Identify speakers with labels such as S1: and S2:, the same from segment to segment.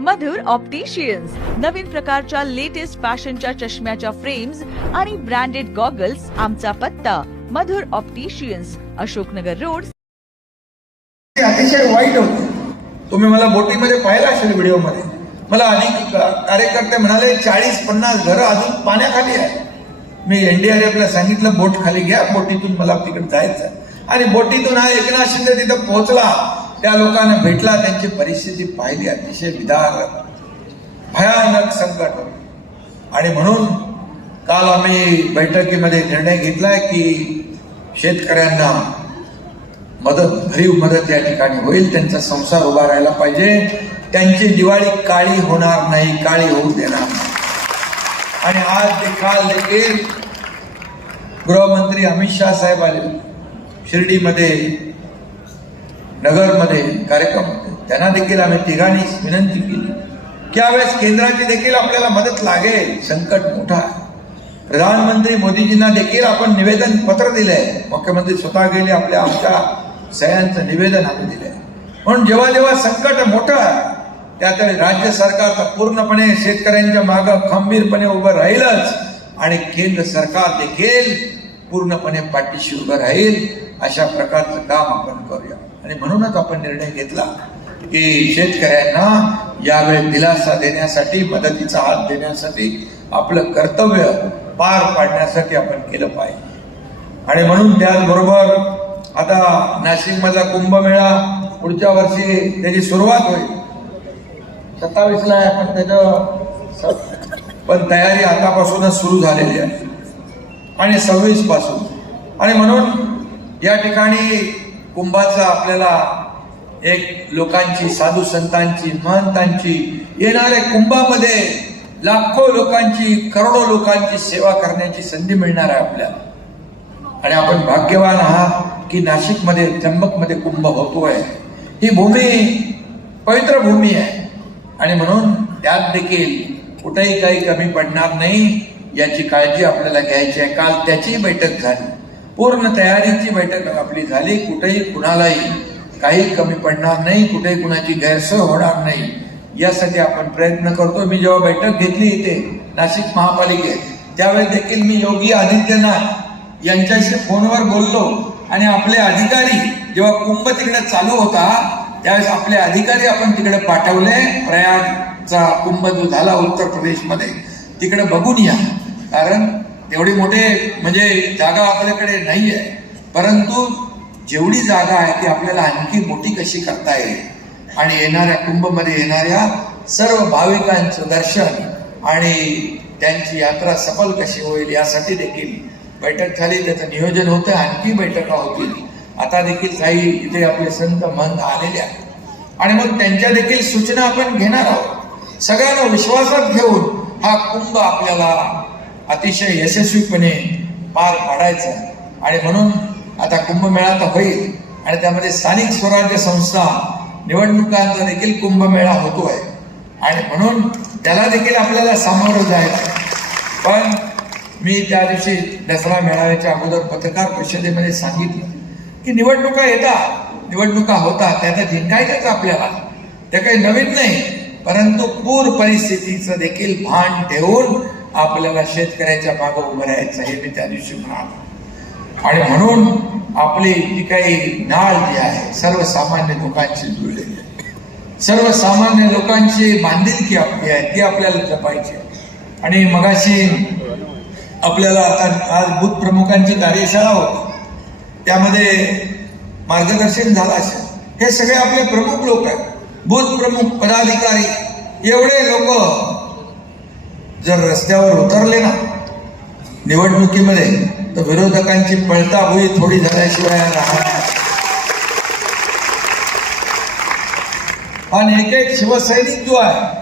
S1: मधुर opticians नवीन प्रकारच्या latest फॅशनच्या चष्म्याच्या फ्रेम्स आणि ब्रँडेड गॉगल्स आमचा पत्ता. Madhur opticians Ashoknagar road.
S2: अतिशय वाईट होते. तुम्ही मला बोटीमध्ये पाहिला असेल व्हिडिओमध्ये. मला अनेक कार्यकर्ते म्हणाले चाळीस पन्नास घरं अजून पाण्याखाली आहे मी एनडीआरएफला सांगितलं बोट खाली घ्या बोटीतून मला तिकडे जायचं आणि बोटीतून हा एकनाथ शिंदे तिथं पोहोचला. त्या लोकांना भेटला त्यांची परिस्थिती पाहिली अतिशय विदार भयानक संकट. आणि म्हणून काल आम्ही बैठकीमध्ये निर्णय घेतला की शेतकऱ्यांना मदत भरीव मदत या ठिकाणी होईल त्यांचा संसार उभा राहायला पाहिजे. त्यांची दिवाळी काळी होणार नाही काळी होऊ देणार नाही. आणि आज ते काल देखील गृहमंत्री अमित शाह साहेब आले. शिर्डीमध्ये नगरमध्ये कार्यक्रम होते. त्यांना देखील आम्ही तिघांनी विनंती केली. की यावेळेस केंद्राची देखील आपल्याला मदत लागेल संकट मोठा आहे. प्रधानमंत्री मोदीजींना देखील आपण निवेदन पत्र दिलंय. मुख्यमंत्री स्वतः गेले आपल्या आमच्या सह्यांचं निवेदन आम्ही दिलंय. म्हणून जेव्हा जेव्हा संकट मोठं आहे त्यावेळी राज्य सरकार तर पूर्णपणे शेतकऱ्यांच्या मागं खंबीरपणे उभं राहीलच आणि केंद्र सरकार देखील पूर्णपणे पाठीशी उभं राहील अशा प्रकारचं काम आपण करूया. आणि म्हणूनच आपण निर्णय घेतला की शेतकऱ्यांना यावेळी दिलासा देण्यासाठी मदतीचा हात देण्यासाठी आपलं कर्तव्य पार पाडण्यासाठी आपण केलं पाहिजे. आणि म्हणून त्याचबरोबर आता नाशिकमधला कुंभमेळा पुढच्या वर्षी त्याची सुरुवात होईल. सत्तावीसला आहे पण त्याचं पण तयारी आतापासूनच सुरू झालेली आहे. आणि सव्वीसपासून आणि म्हणून या ठिकाणी कुंभाचा आपल्याला एक लोकांची साधू संतांची महंतांची येणाऱ्या कुंभामध्ये लाखो लोकांची करोडो लोकांची सेवा करण्याची संधी मिळणार आहे आपल्याला. आणि आपण भाग्यवान आहात की नाशिकमध्ये त्र्यंबकमध्ये कुंभ होतोय. ही भूमी पवित्र भूमी आहे. आणि म्हणून त्यात देखील कुठेही काही कमी पडणार नाही याची काळजी आपल्याला घ्यायची आहे. काल त्याचीही बैठक झाली. पूर्ण तयारीची बैठक आपली झाली. कुठेही कुणालाही काही कमी पडणार नाही कुठेही कुणाची गैरसोय होणार नाही. यासाठी आपण प्रयत्न करतो. मी जेव्हा बैठक घेतली इथे नाशिक महापालिकेत त्यावेळेस देखील मी योगी आदित्यनाथ यांच्याशी फोनवर बोललो. आणि आपले अधिकारी जेव्हा कुंभ तिकडे चालू होता त्यावेळेस आपले अधिकारी आपण तिकडे पाठवले. प्रयागचा कुंभ जो झाला उत्तर प्रदेशमध्ये. तिकडे बघून या. कारण तेवढी मोठे म्हणजे जागा आपल्याकडे नाही आहे परंतु जेवढी जागा आहे ती आपल्याला आणखी मोठी कशी करता येईल? आणि येणाऱ्या कुंभमध्ये येणाऱ्या सर्व भाविकांचं दर्शन आणि त्यांची यात्रा सफल कशी होईल यासाठी देखील बैठक झाली. त्याचं नियोजन होतं आणखी बैठका होतील. आता देखील काही इथे आपले संत मंत आलेले आहेत. आणि मग त्यांच्या देखील सूचना आपण घेणार आहोत. सगळ्यांना विश्वासात घेऊन हा कुंभ आपल्याला अतिशय यशस्वीपणे पार पाडायचं. आणि म्हणून आता कुंभमेळा तर होईल. आणि त्यामध्ये स्थानिक स्वराज्य संस्था निवडणुकांचा देखील कुंभमेळा होतोय. आणि म्हणून त्याला देखील आपल्याला सामोरं जायचं. पण मी त्या दिवशी दसरा मेळाव्याच्या अगोदर पत्रकार परिषदेमध्ये सांगितलं की निवडणुका येतात. निवडणुका होतात. त्याचा जिंकायचंच आपल्याला. ते काही नवीन नाही. परंतु पूर परिस्थितीचं देखील भान ठेवून आपल्याला शेतकऱ्याच्या मागं उभं राहायचं हे मी त्या दिवशी म्हणालो. आणि म्हणून आपली जी काही नाळ जी आहे सर्वसामान्य लोकांची जुळलेली आहे सर्वसामान्य लोकांची बांधिलकी आपली आहे ती आपल्याला जपायची आणि मगाशी आपल्याला आता आज बूथ प्रमुखांची कार्यशाळा होती. त्यामध्ये मार्गदर्शन झालं असेल. हे सगळे आपले प्रमुख लोक आहेत. बूथ प्रमुख पदाधिकारी एवढे लोक जर रस्त्यावर उतरले ना निवडणुकीमध्ये तर विरोधकांची पळताभुई थोडी झाल्याशिवाय राहणार आणि एक एक शिवसैनिक जो आहे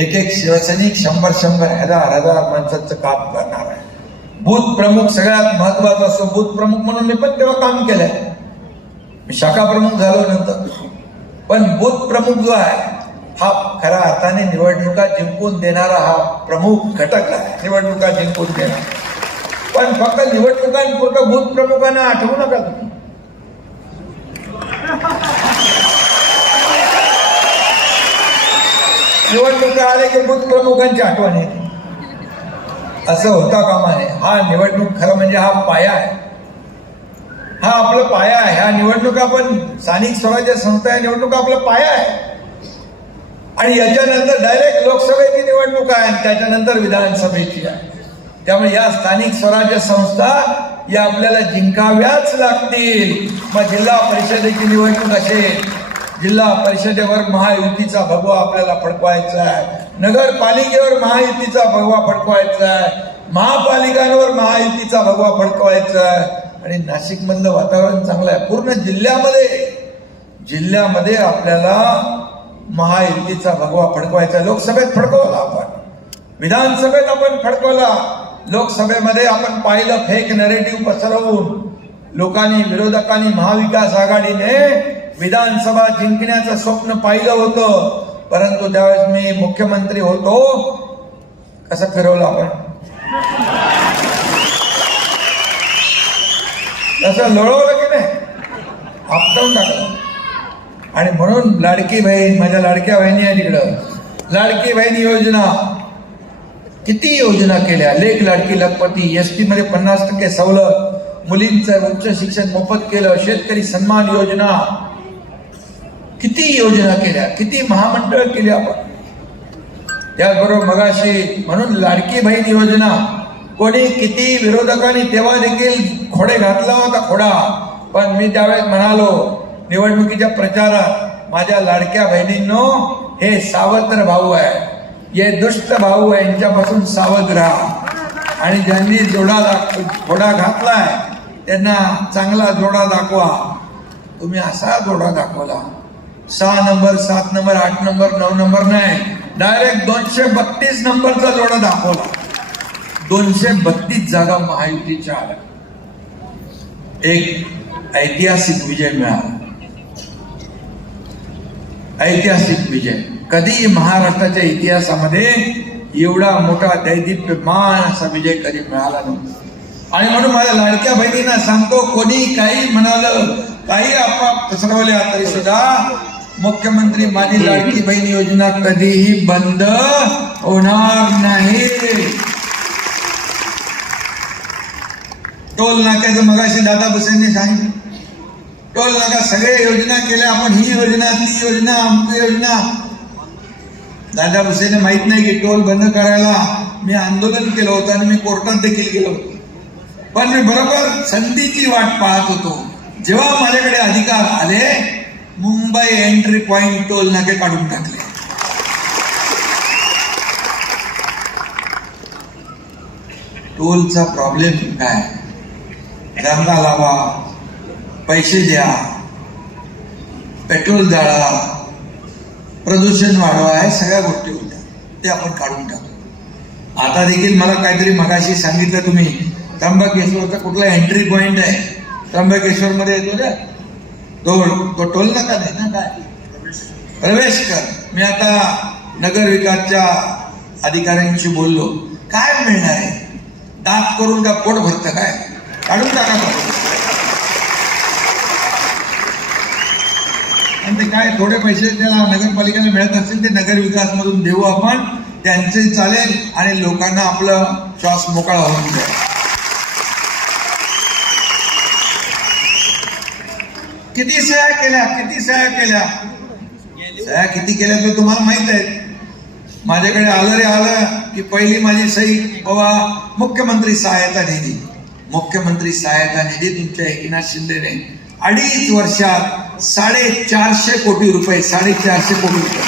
S2: एक एक शिवसैनिक शंभर शंभर हजार हजार माणसाचं काम करणार आहे. बूथ प्रमुख सगळ्यात महत्त्वाचा असतो बूथ प्रमुख म्हणून मी पण तेव्हा काम केलंय. शाखा प्रमुख झालो नंतर. पण बूथ प्रमुख जो आहे हा खऱ्या अर्थाने निवडणुका जिंकून देणारा हा प्रमुख घटक आहे. निवडणुका जिंकून देणार पण फक्त निवडणुकांपुरतं भूत प्रमुखांना आठवू नका तुम्ही. निवडणुका आले की भूत प्रमुखांची आठवण येते. असं होता कामा नये. हा निवडणूक खरं म्हणजे हा पाया आहे. हा आपला पाया आहे. ह्या निवडणुका पण स्थानिक स्वराज्य संस्था या निवडणुका आपला पाया आहे. आणि याच्यानंतर डायरेक्ट लोकसभेची निवडणूक आहे आणि त्याच्यानंतर विधानसभेची आहे. त्यामुळे या स्थानिक स्वराज्य संस्था या आपल्याला जिंकाव्याच लागतील. मग जिल्हा परिषदेची निवडणूक असेल जिल्हा परिषदेवर महायुतीचा भगवा आपल्याला फडकवायचा आहे. नगरपालिकेवर महायुतीचा भगवा फडकवायचा आहे. महापालिकांवर महायुतीचा भगवा फडकवायचा आहे. आणि नाशिकमधलं वातावरण चांगलं आहे. पूर्ण जिल्ह्यामध्ये जिल्ह्यामध्ये आपल्याला महायुतीचा भगवा फडकवायचा लोकसभेत फडकवला आपण. विधानसभेत आपण फडकवला. लोकसभेमध्ये आपण पाहिलं फेक नरेटिव्ह पसरवून. लोकांनी विरोधकांनी महाविकास आघाडीने विधानसभा जिंकण्याचं स्वप्न पाहिलं होतं. परंतु त्यावेळेस मी मुख्यमंत्री होतो. कसं फिरवलं आपण? तसं लढवलं की नाही? आपटवून टाकलं. आणि म्हणून लाडकी बहीण माझ्या लाडक्या बहिणी आहे तिकडं. लाडकी बहीण योजना. किती योजना केल्या? लेख लाडकी लखपती एस टी मध्ये पन्नास टक्के सवलत मुलींचं उच्च शिक्षण मोफत केलं शेतकरी सन्मान योजना. किती योजना केल्या? किती महामंडळ केली आपण? त्याचबरोबर मगाशी म्हणून लाडकी बहीण योजना. कोणी किती विरोधकांनी तेव्हा देखील खोडे घातला होता खोडा. पण मी त्यावेळेस म्हणालो निवडणुकीच्या प्रचारात माझ्या लाडक्या बहिणींनो हे सावत्र भाऊ आहे हे दुष्ट भाऊ आहे यांच्यापासून सावध राहा. आणि ज्यांनी जोडा दाख खोडा घातलाय त्यांना चांगला जोडा दाखवा. तुम्ही असा जोडा दाखवला. सहा नंबर सात नंबर आठ नंबर नऊ नंबर नाही. डायरेक्ट दोनशे बत्तीस नंबरचा जोडा दाखवला. दोनशे बत्तीस जागा महायुतीच्या आल्या. एक ऐतिहासिक विजय मिळाला. ऐतिहासिक विजय. कधी महाराष्ट्राच्या इतिहासामध्ये एवढा मोठा दैदिप्यमान असा विजय कधी मिळाला नव्हता. आणि म्हणून माझ्या लाडक्या बहिणींना सांगतो कोणी काही म्हणालं काही आपाप पसरवल्या तरी सुद्धा मुख्यमंत्री माझी लाडकी बहीण योजना कधीही बंद होणार नाही. टोल नाक्याचं मगाशी दादा भुसेंनी सांगितलं. टोल नाका सगळ्या योजना केल्या आपण ही योजना ती योजना अमकी योजना. दादा भुसेने माहीत नाही की टोल बंद करायला मी आंदोलन केलं होतं आणि मी कोर्टात देखील गेलो होतो. पण मी बरोबर संधीची वाट पाहत होतो. जेव्हा माझ्याकडे अधिकार आले मुंबई एंट्री पॉइंट टोल नाके काढून टाकले. टोलचा प्रॉब्लेम काय? रंगा लावा. पैसे द्या पेट्रोल जाळा प्रदूषण वाढवा या सगळ्या गोष्टी होत्या. ते आपण काढून टाकू. आता देखील मला काहीतरी मगाशी सांगितलं तुम्ही. त्र्यंबकेश्वरचा कुठला एंट्री पॉईंट आहे. त्र्यंबकेश्वरमध्ये येतो ना. तो तो टोल नका नाही ना काय? प्रवेश कर. मी आता नगर विकासच्या अधिकाऱ्यांशी बोललो. काय मिळणार आहे? दात करून का पोट भरतं काय? काढून टाका आणि ते काय थोडे पैसे त्याला नगरपालिकेला मिळत असतील ते नगर विकास मधून देऊ आपण त्यांचे चालेल आणि लोकांना आपलं श्वास मोकळा होऊन जाईल. किती सह्या केल्या किती सह्या केल्या? सह्या किती केल्या तर तुम्हाला माहीत आहे. माझ्याकडे आलं रे आलं की पहिली माझी सही बाबा मुख्यमंत्री सहायता निधी. मुख्यमंत्री सहायता निधी तुमच्या एकनाथ शिंदेने अडीच वर्षात साडेचारशे कोटी रुपये साडेचारशे कोटी रुपये.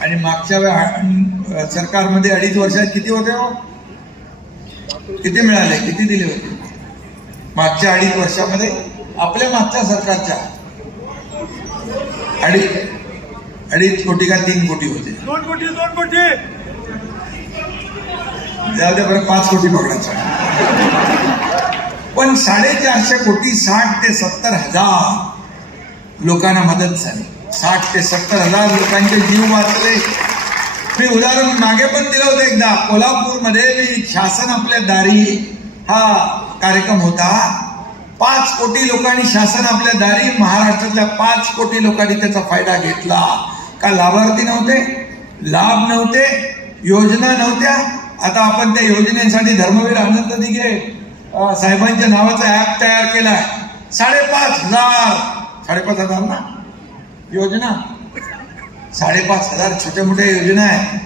S2: आणि मागच्या वेळा सरकारमध्ये अडीच वर्षात किती होते हो? किती मिळाले? किती दिले होते? मागच्या अडीच वर्षामध्ये आपल्या मागच्या सरकारच्या अडीच अडीच कोटी का तीन कोटी होते.
S3: दोन कोटी दोन कोटी!
S2: बरं पाच कोटी पकडायचं. पण साडेचारशे कोटी साठ ते सत्तर हजार लोकांना मदत झाली. साठ ते सत्तर हजार लोकांचे जीव वाचले. मी उदाहरण मागे पण दिलं होतं एकदा. कोल्हापूरमध्ये मी शासन आपल्या दारी हा कार्यक्रम होता. पाच कोटी लोकांनी शासन आपल्या दारी महाराष्ट्रातल्या पाच कोटी लोकांनी त्याचा फायदा घेतला. का लाभार्थी नव्हते? लाभ नव्हते योजना नव्हत्या. आता आपण त्या योजनेसाठी धर्मवीर आनंद दिघे साहेबांच्या नावाचा ऍप तयार केलाय. साडेपाच हजार. साडेपाच हजार ना? योजना? साडेपाच हजार छोट्या मोठ्या योजना आहे.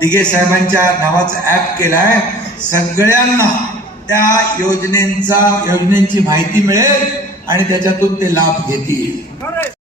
S2: दिगे साहेबांच्या नावाचा ऍप केलाय. सगळ्यांना त्या योजनेचा योजनेची माहिती मिळेल आणि त्याच्यातून ते लाभ घेतील.